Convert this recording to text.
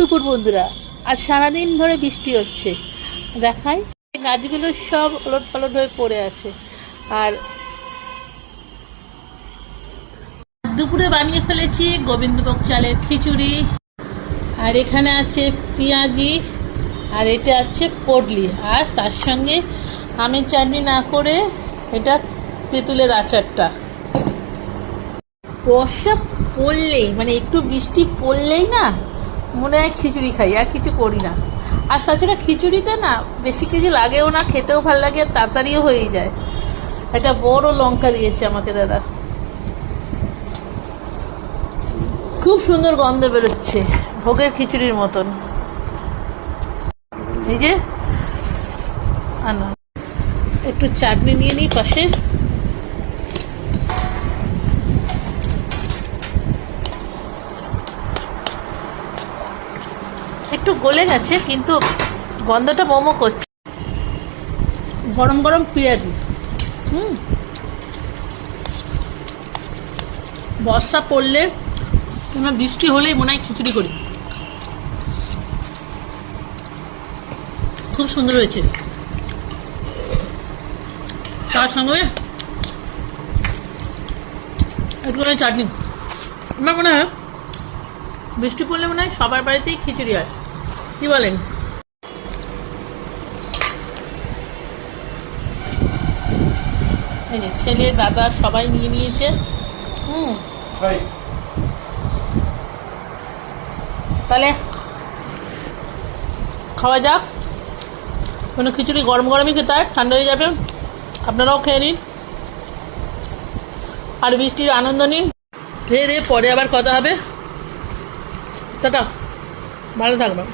দুপুর বন্ধুরা। আজ সারাদিন ধরে বৃষ্টি হচ্ছে, দেখাই গাছগুলো সব ওলট পালট হয়ে পড়ে আছে। আর দুপুরে বানিয়ে ফেলেছি গোবিন্দভোগ চালের খিচুড়ি, আর এখানে আছে পেঁয়াজি, আর এটা আছে পটলি, আর তার সঙ্গে আমের চাটনি না করে এটা তেঁতুলের আচারটা। বর্ষা পড়লেই মানে একটু বৃষ্টি পড়লেই না মনে হয় খিচুড়ি খাই, আর কিছু করি না। আর তাছাড়া খিচুড়িতে না বেশি কিছু লাগেও না, খেতেও ভালো লাগে, আর তাড়াতাড়িও হয়ে যায়। একটা বড় লঙ্কা দিয়েছে আমাকে দাদা, খুব সুন্দর গন্ধ বেরোচ্ছে, ভোগের খিচুড়ির মতন। এই যে আনা, একটু চাটনি নিয়ে নিই পাশে। একটু গলে গেছে কিন্তু গন্ধটা মোমো করছে। গরম গরম পেঁয়াজি। বর্ষা পড়লে কিংবা বৃষ্টি হলেই মনে হয় খিচুড়ি করি, খুব সুন্দর হয়েছে। তার সঙ্গে একটু চাটনি। আমার মনে হয় বৃষ্টি পড়লে মনে হয় সবার বাড়িতেই খিচুড়ি হয়, কি বলেন? এই যে ছেলে দাদা সবাই নিয়ে নিয়েছে। তাহলে খাওয়া যাক। কোনো খিচুড়ি গরম গরমই খেতে হয়, ঠান্ডা হয়ে যাবে। আপনারাও খেয়ে নিন আর বৃষ্টির আনন্দ নিন। খেয়ে দিয়ে পরে আবার কথা হবে। টাটা, ভালো থাকবেন।